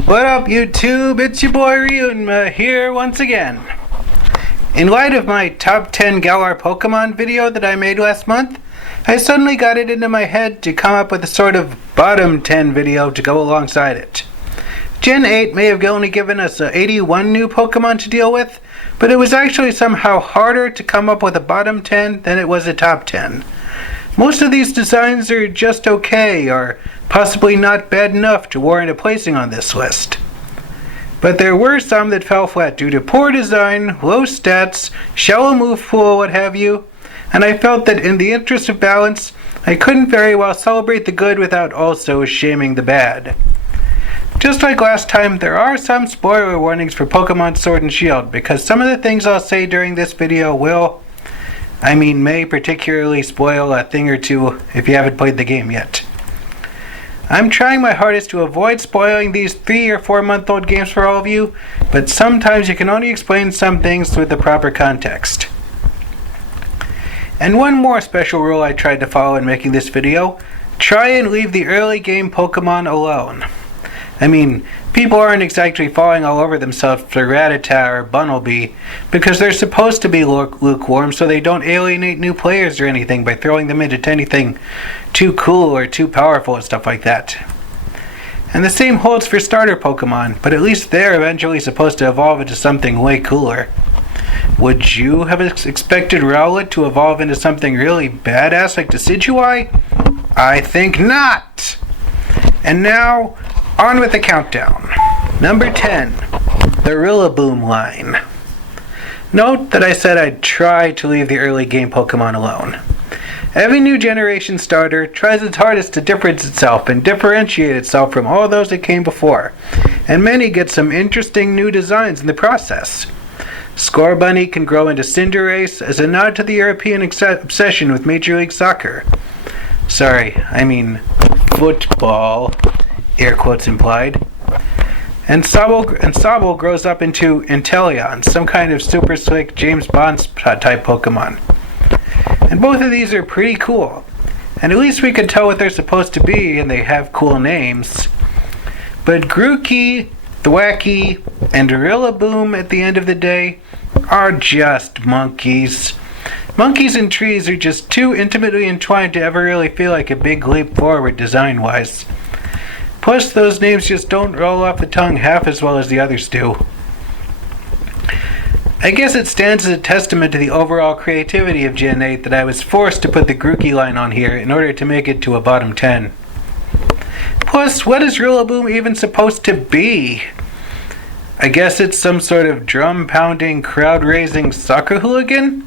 What up, YouTube? It's your boy Ryunma here once again. In light of my top 10 Galar Pokemon video that I made last month, I suddenly got it into my head to come up with a sort of bottom 10 video to go alongside it. Gen 8 may have only given us 81 new Pokemon to deal with, but it was actually somehow harder to come up with a bottom 10 than it was a top 10. Most of these designs are just okay, or possibly not bad enough to warrant a placing on this list. But there were some that fell flat due to poor design, low stats, shallow move pool, what have you, and I felt that in the interest of balance, I couldn't very well celebrate the good without also shaming the bad. Just like last time, there are some spoiler warnings for Pokemon Sword and Shield, because some of the things I'll say during this video may particularly spoil a thing or two if you haven't played the game yet. I'm trying my hardest to avoid spoiling these 3 or 4 month old games for all of you, but sometimes you can only explain some things with the proper context. And one more special rule I tried to follow in making this video: try and leave the early game Pokemon alone. People aren't exactly falling all over themselves for Rattata or Bunnelby because they're supposed to be lukewarm so they don't alienate new players or anything by throwing them into anything too cool or too powerful and stuff like that. And the same holds for starter Pokemon, but at least they're eventually supposed to evolve into something way cooler. Would you have expected Rowlet to evolve into something really badass like Decidueye? I think not! And now, on with the countdown. Number 10, the Rillaboom line. Note that I said I'd try to leave the early game Pokemon alone. Every new generation starter tries its hardest to difference itself and differentiate itself from all those that came before, and many get some interesting new designs in the process. Scorbunny can grow into Cinderace as a nod to the European obsession with Major League Soccer. Football. Air quotes implied. And Sobble grows up into Inteleon, some kind of super slick James Bond type Pokemon. And both of these are pretty cool. And at least we can tell what they're supposed to be, and they have cool names. But Grookey, Thwackey, and Rillaboom at the end of the day are just monkeys. Monkeys and trees are just too intimately entwined to ever really feel like a big leap forward design-wise. Plus, those names just don't roll off the tongue half as well as the others do. I guess it stands as a testament to the overall creativity of Gen 8 that I was forced to put the Grookey line on here in order to make it to a bottom 10. Plus, what is Rillaboom even supposed to be? I guess it's some sort of drum-pounding, crowd-raising soccer hooligan?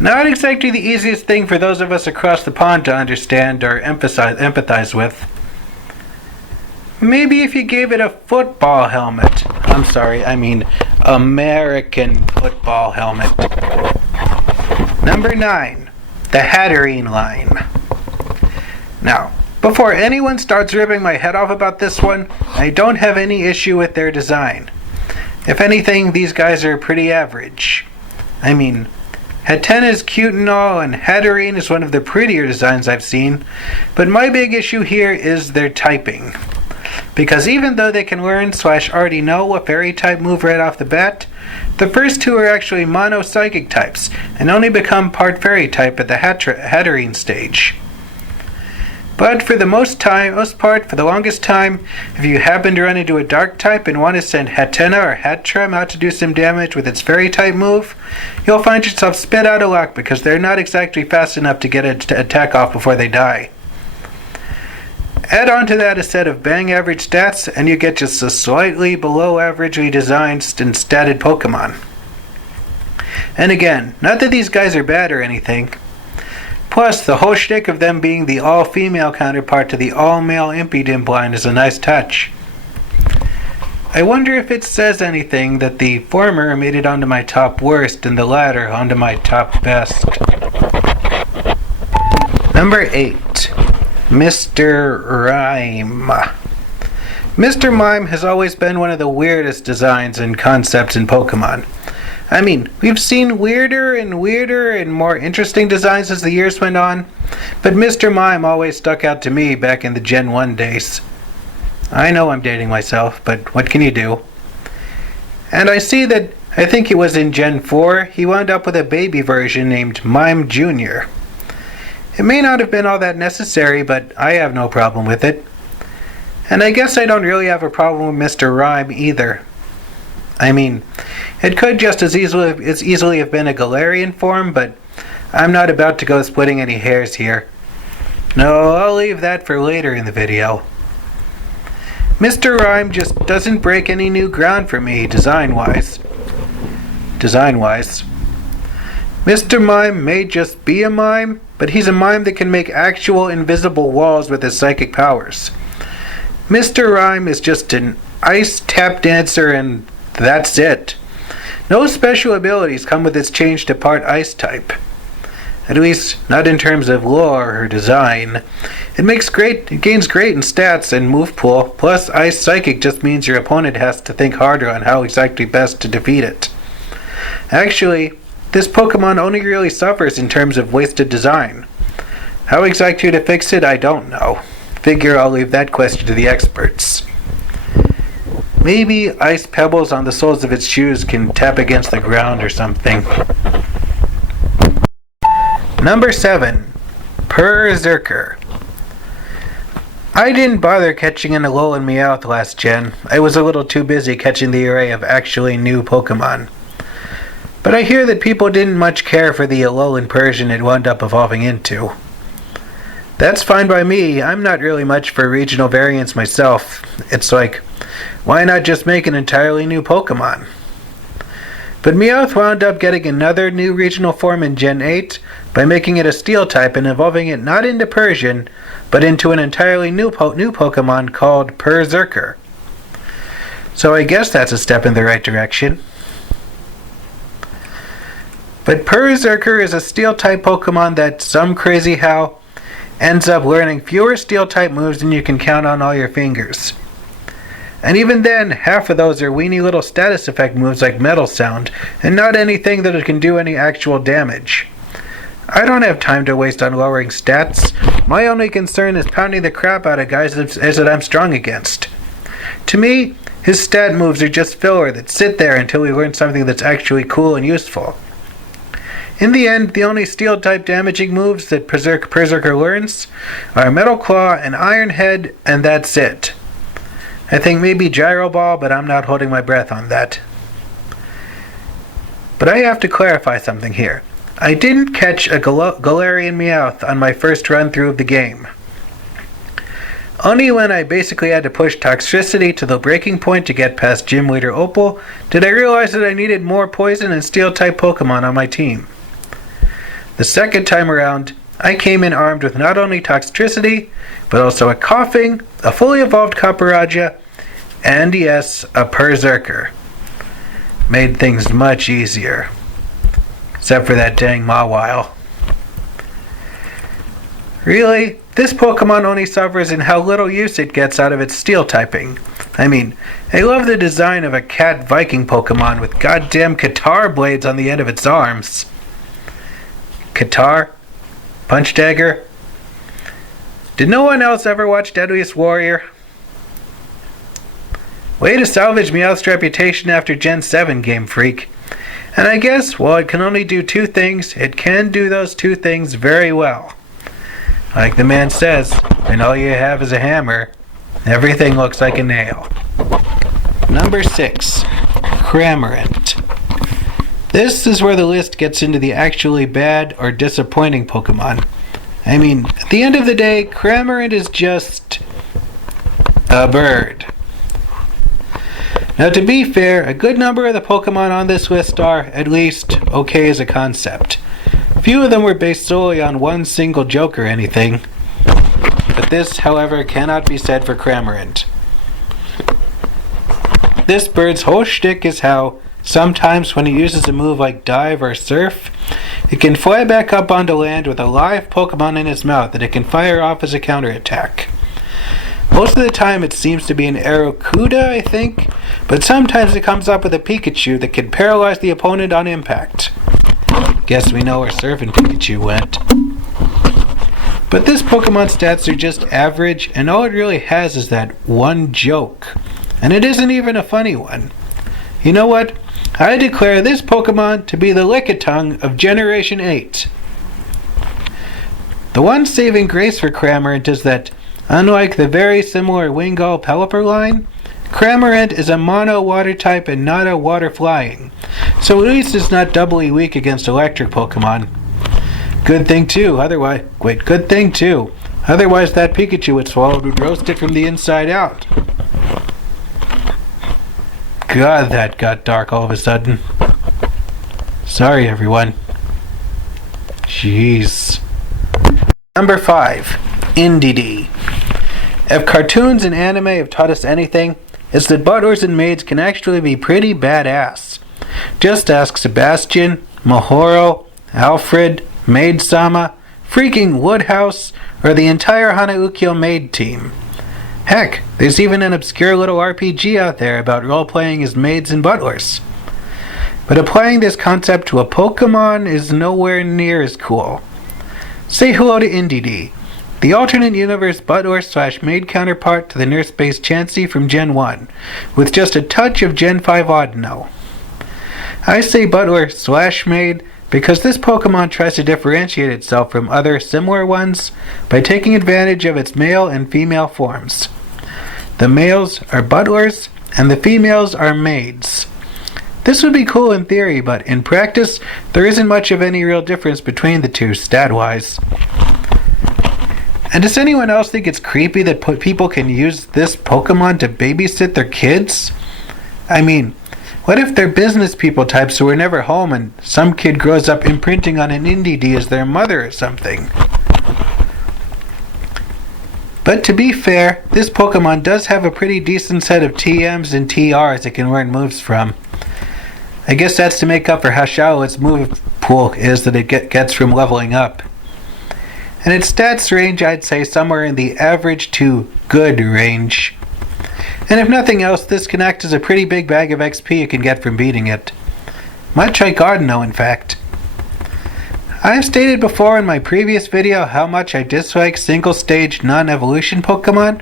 Not exactly the easiest thing for those of us across the pond to understand or empathize with. Maybe if you gave it a football helmet. American football helmet. Number 9, the Hatterene line. Now, before anyone starts ripping my head off about this one, I don't have any issue with their design. If anything, these guys are pretty average. Hatena is cute and all, and Hatterene is one of the prettier designs I've seen, but my big issue here is their typing. Because even though they can learn / already know a fairy type move right off the bat, the first two are actually mono psychic types and only become part fairy type at the Hatterene stage. But for the most part, for the longest time, if you happen to run into a dark type and want to send Hatena or Hattrem out to do some damage with its fairy type move, you'll find yourself spit out of luck because they're not exactly fast enough to get an attack off before they die. Add on to that a set of bang average stats, and you get just a slightly below averagely designed and statted Pokemon. And again, not that these guys are bad or anything. Plus, the whole shtick of them being the all-female counterpart to the all-male Impidimp line is a nice touch. I wonder if it says anything that the former made it onto my top worst and the latter onto my top best. Number 8. Mr. Rhyme. Mr. Mime has always been one of the weirdest designs and concepts in Pokemon. We've seen weirder and more interesting designs as the years went on, but Mr. Mime always stuck out to me back in the Gen 1 days. I know I'm dating myself, but what can you do? And I see that, I think it was in Gen 4, he wound up with a baby version named Mime Jr. It may not have been all that necessary, but I have no problem with it. And I guess I don't really have a problem with Mr. Rhyme either. I mean, it could just as easily have been a Galarian form, but I'm not about to go splitting any hairs here. No, I'll leave that for later in the video. Mr. Rhyme just doesn't break any new ground for me, design-wise. Mr. Mime may just be a mime, but he's a mime that can make actual invisible walls with his psychic powers. Mr. Rhyme is just an ice tap dancer and that's it. No special abilities come with its change to part ice type. At least, not in terms of lore or design. It gains great in stats and move pool, plus Ice Psychic just means your opponent has to think harder on how exactly best to defeat it. Actually, this Pokemon only really suffers in terms of wasted design. How exactly to fix it, I don't know. Figure I'll leave that question to the experts. Maybe ice pebbles on the soles of its shoes can tap against the ground or something. Number 7. Berserker. I didn't bother catching an Alolan Meowth last gen. I was a little too busy catching the array of actually new Pokemon. But I hear that people didn't much care for the Alolan Persian it wound up evolving into. That's fine by me. I'm not really much for regional variants myself. It's like, why not just make an entirely new Pokemon? But Meowth wound up getting another new regional form in Gen 8 by making it a Steel type and evolving it not into Persian, but into an entirely new Pokemon called Berserker. So I guess that's a step in the right direction. But Berserker is a Steel type Pokemon that, some crazy how, ends up learning fewer Steel type moves than you can count on all your fingers. And even then, half of those are weeny little status effect moves like Metal Sound, and not anything that it can do any actual damage. I don't have time to waste on lowering stats. My only concern is pounding the crap out of guys that I'm strong against. To me, his stat moves are just filler that sit there until we learn something that's actually cool and useful. In the end, the only Steel-type damaging moves that Berserker learns are Metal Claw and Iron Head, and that's it. I think maybe Gyro Ball, but I'm not holding my breath on that. But I have to clarify something here. I didn't catch a Galarian Meowth on my first run through of the game. Only when I basically had to push Toxtricity to the breaking point to get past Gym Leader Opal did I realize that I needed more Poison and Steel-type Pokemon on my team. The second time around, I came in armed with not only Toxtricity, but also a Coughing, a fully evolved Copperajah, and yes, a Berserker. Made things much easier. Except for that dang Mawile. Really, this Pokemon only suffers in how little use it gets out of its Steel typing. I mean, I love the design of a cat Viking Pokemon with goddamn Katar blades on the end of its arms. Katar? Punch Dagger? Did no one else ever watch Deadliest Warrior? Way to salvage Meowth's reputation after Gen 7, Game Freak. And I guess, while it can only do two things, it can do those two things very well. Like the man says, when all you have is a hammer, everything looks like a nail. Number 6. Cramorant. This is where the list gets into the actually bad or disappointing Pokemon. I mean, at the end of the day, Cramorant is just a bird. Now, to be fair, a good number of the Pokemon on this list are, at least, okay as a concept. Few of them were based solely on one single joke or anything. But this, however, cannot be said for Cramorant. This bird's whole shtick is how, sometimes when he uses a move like Dive or Surf, it can fly back up onto land with a live Pokemon in its mouth that it can fire off as a counterattack. Most of the time it seems to be an Arrokuda, I think, but sometimes it comes up with a Pikachu that can paralyze the opponent on impact. Guess we know where Surf and Pikachu went. But this Pokemon's stats are just average, and all it really has is that one joke. And it isn't even a funny one. You know what? I declare this Pokemon to be the Lickitung of Generation 8. The one saving grace for Cramorant is that, unlike the very similar Wingull Pelipper line, Cramorant is a mono water type and not a water flying, so at least it's not doubly weak against electric Pokemon. Good thing too, otherwise that Pikachu it swallowed would roast it from the inside out. God, that got dark all of a sudden. Sorry, everyone. Jeez. Number 5. Indeedee. If cartoons and anime have taught us anything, it's that butlers and maids can actually be pretty badass. Just ask Sebastian, Mahoro, Alfred, Maid-sama, freaking Woodhouse, or the entire Hanaukyo maid team. Heck, there's even an obscure little RPG out there about role-playing as maids and butlers. But applying this concept to a Pokemon is nowhere near as cool. Say hello to Indeedee, the alternate universe butler/maid counterpart to the nurse-based Chansey from Gen 1, with just a touch of Gen 5 Audino. I say butler/maid because this Pokemon tries to differentiate itself from other similar ones by taking advantage of its male and female forms. The males are butlers, and the females are maids. This would be cool in theory, but in practice, there isn't much of any real difference between the two, stat-wise. And does anyone else think it's creepy that people can use this Pokemon to babysit their kids? I mean, what if they're business people types who are never home and some kid grows up imprinting on an Indeedee as their mother or something? But to be fair, this Pokemon does have a pretty decent set of TMs and TRs it can learn moves from. I guess that's to make up for how shallow its move pool is that it gets from leveling up. And its stats range, I'd say, somewhere in the average to good range. And if nothing else, this can act as a pretty big bag of XP you can get from beating it. Much like Audino, in fact. I have stated before in my previous video how much I dislike single-stage non-evolution Pokemon,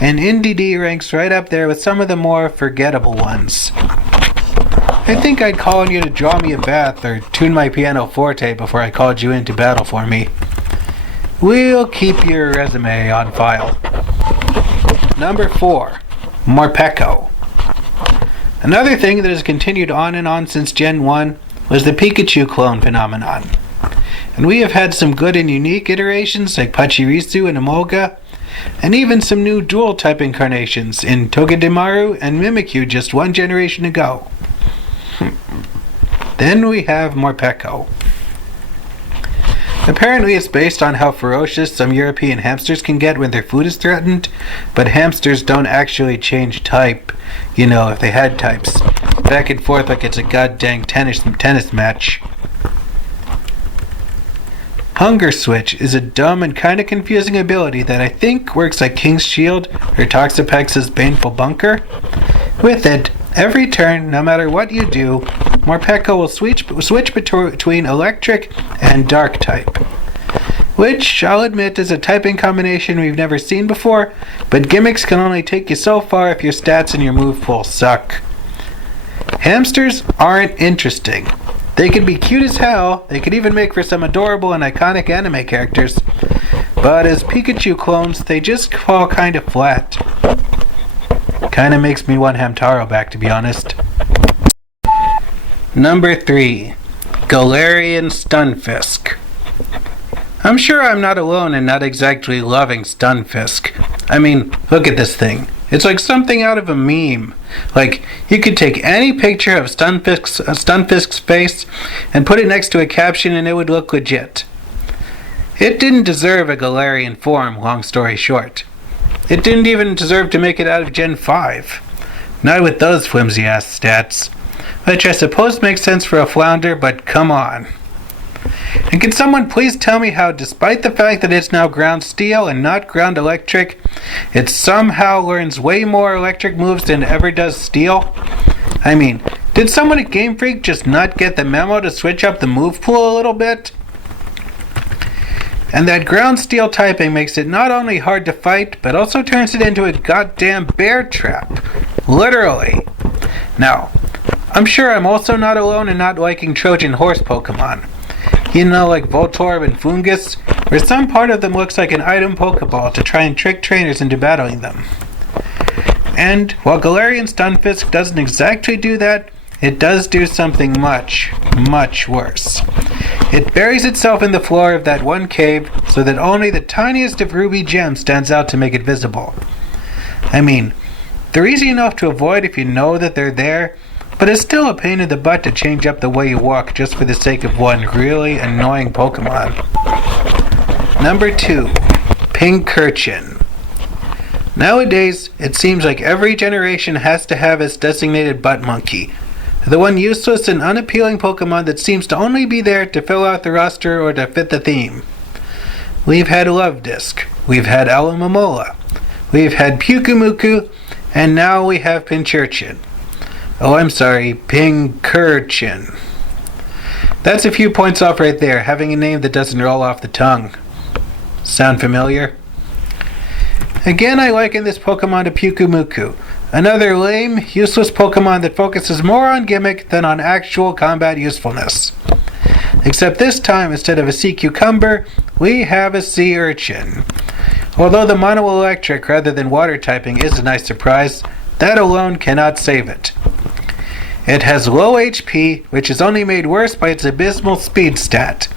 and Indeedee ranks right up there with some of the more forgettable ones. I think I'd call on you to draw me a bath or tune my pianoforte before I called you into battle for me. We'll keep your resume on file. Number 4. Morpeko. Another thing that has continued on and on since Gen 1 was the Pikachu clone phenomenon. And we have had some good and unique iterations like Pachirisu and Emolga, and even some new dual-type incarnations in Togedemaru and Mimikyu just one generation ago. Then we have Morpeko. Apparently it's based on how ferocious some European hamsters can get when their food is threatened, but hamsters don't actually change type, if they had types. Back and forth like it's a goddamn tennis match. Hunger Switch is a dumb and kinda confusing ability that I think works like King's Shield or Toxapex's Baneful Bunker. With it, every turn, no matter what you do, Morpeko will switch between electric and dark type. Which, I'll admit, is a typing combination we've never seen before, but gimmicks can only take you so far if your stats and your move pool suck. Hamsters aren't interesting. They can be cute as hell, they could even make for some adorable and iconic anime characters, but as Pikachu clones, they just fall kinda flat. Kinda makes me want Hamtaro back, to be honest. Number 3. Galarian Stunfisk. I'm sure I'm not alone in not exactly loving Stunfisk. I mean, look at this thing. It's like something out of a meme. Like, you could take any picture of Stunfisk's face and put it next to a caption and it would look legit. It didn't deserve a Galarian form, long story short. It didn't even deserve to make it out of Gen 5. Not with those flimsy-ass stats. Which I suppose makes sense for a flounder, but come on. And can someone please tell me how, despite the fact that it's now ground steel and not ground electric, it somehow learns way more electric moves than it ever does steel? I mean, did someone at Game Freak just not get the memo to switch up the move pool a little bit? And that ground steel typing makes it not only hard to fight, but also turns it into a goddamn bear trap. Literally. Now, I'm sure I'm also not alone in not liking Trojan horse Pokemon. You know, like Voltorb and Fungus, where some part of them looks like an item Pokeball to try and trick trainers into battling them. And while Galarian Stunfisk doesn't exactly do that, it does do something much, much worse. It buries itself in the floor of that one cave so that only the tiniest of ruby gems stands out to make it visible. I mean, they're easy enough to avoid if you know that they're there, but it's still a pain in the butt to change up the way you walk just for the sake of one really annoying Pokemon. Number 2. Pincurchin. Nowadays, it seems like every generation has to have its designated butt monkey. The one useless and unappealing Pokemon that seems to only be there to fill out the roster or to fit the theme. We've had Luvdisc, we've had Alomomola, we've had Pyukumuku, and now we have Pincurchin. Oh, I'm sorry, Pincurchin. That's a few points off right there, having a name that doesn't roll off the tongue. Sound familiar? Again, I liken this Pokemon to Pyukumuku, another lame, useless Pokemon that focuses more on gimmick than on actual combat usefulness. Except this time, instead of a sea cucumber, we have a sea urchin. Although the mono-electric rather than water typing is a nice surprise, that alone cannot save it. It has low HP, which is only made worse by its abysmal speed stat.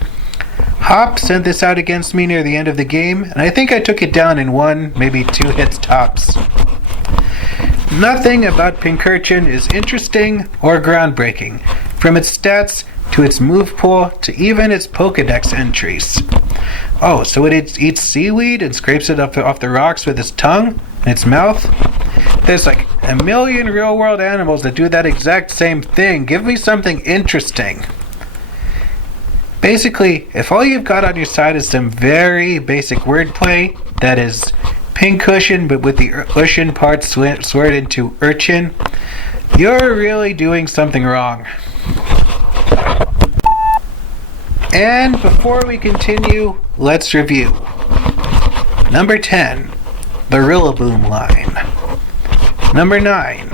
Hop sent this out against me near the end of the game, and I think I took it down in 1, maybe 2 hits tops. Nothing about Pincurchin is interesting or groundbreaking, from its stats to its move pool to even its Pokedex entries. Oh, so it eats seaweed and scrapes it off the rocks with its tongue and its mouth? There's like a million real-world animals that do that exact same thing. Give me something interesting. Basically, if all you've got on your side is some very basic wordplay, that is Pincushion but with the Ushin part slurred into urchin, you're really doing something wrong. And before we continue, let's review. Number 10, the Rillaboom line. Number 9,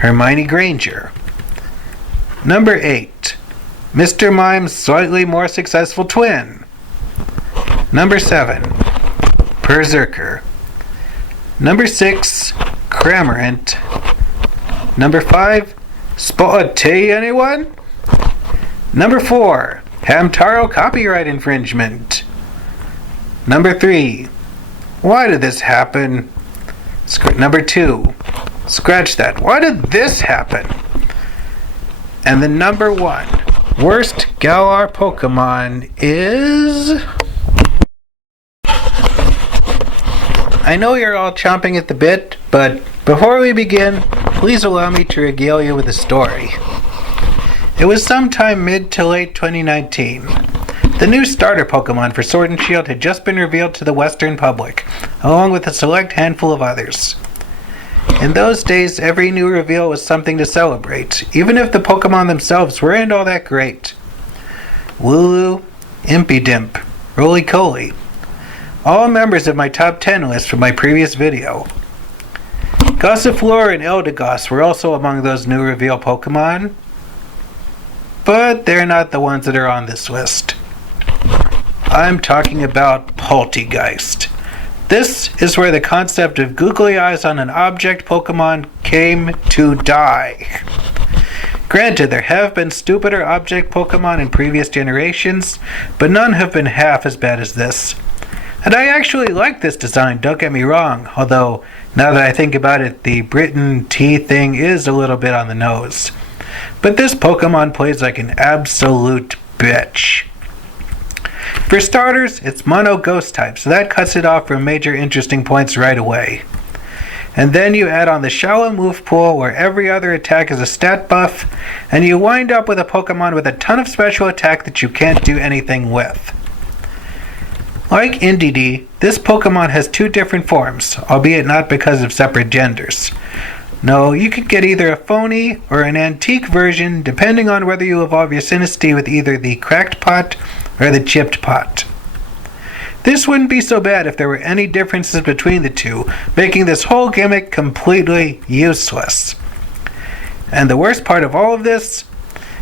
Hermione Granger. Number 8, Mr. Mime's slightly more successful twin. Number 7, Berserker. Number 6, Cramorant. Number 5, Spotty, anyone? Number 4, Hamtaro copyright infringement. Number 3, why did this happen? Number 2, scratch that. Why did this happen? And the number 1 worst Galar Pokemon is... I know you're all chomping at the bit, but before we begin, please allow me to regale you with a story. It was sometime mid to late 2019. The new starter Pokemon for Sword and Shield had just been revealed to the Western public, along with a select handful of others. In those days, every new reveal was something to celebrate, even if the Pokemon themselves weren't all that great. Wooloo, Impidimp, Roly-Coly, all members of my top 10 list from my previous video. Gossifleur and Eldegoss were also among those new reveal Pokemon, but they're not the ones that are on this list. I'm talking about Poltegeist. This is where the concept of googly eyes on an object Pokemon came to die. Granted, there have been stupider object Pokemon in previous generations, but none have been half as bad as this. And I actually like this design, don't get me wrong, although now that I think about it, the Britain T thing is a little bit on the nose. But this Pokemon plays like an absolute bitch. For starters, it's mono ghost type, so that cuts it off from major interesting points right away. And then you add on the shallow move pool where every other attack is a stat buff, and you wind up with a Pokemon with a ton of special attack that you can't do anything with. Like Indeedee, this Pokemon has 2 different forms, albeit not because of separate genders. No, you could get either a phony or an antique version depending on whether you evolve your Sinistea with either the cracked pot or the chipped pot. This wouldn't be so bad if there were any differences between the two, making this whole gimmick completely useless. And the worst part of all of this,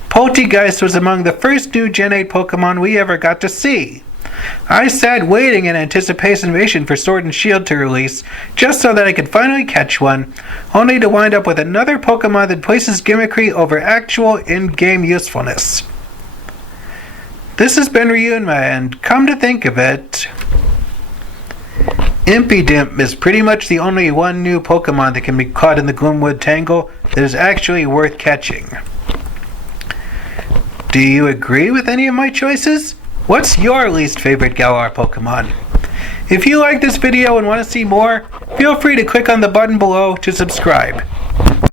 Poltegeist was among the first new Gen 8 Pokemon we ever got to see. I sat waiting in anticipation for Sword and Shield to release, just so that I could finally catch one, only to wind up with another Pokemon that places gimmickry over actual in-game usefulness. This has been Ryunma, and come to think of it, Impidimp is pretty much the only one new Pokemon that can be caught in the Gloomwood Tangle that is actually worth catching. Do you agree with any of my choices? What's your least favorite Galar Pokemon? If you like this video and want to see more, feel free to click on the button below to subscribe.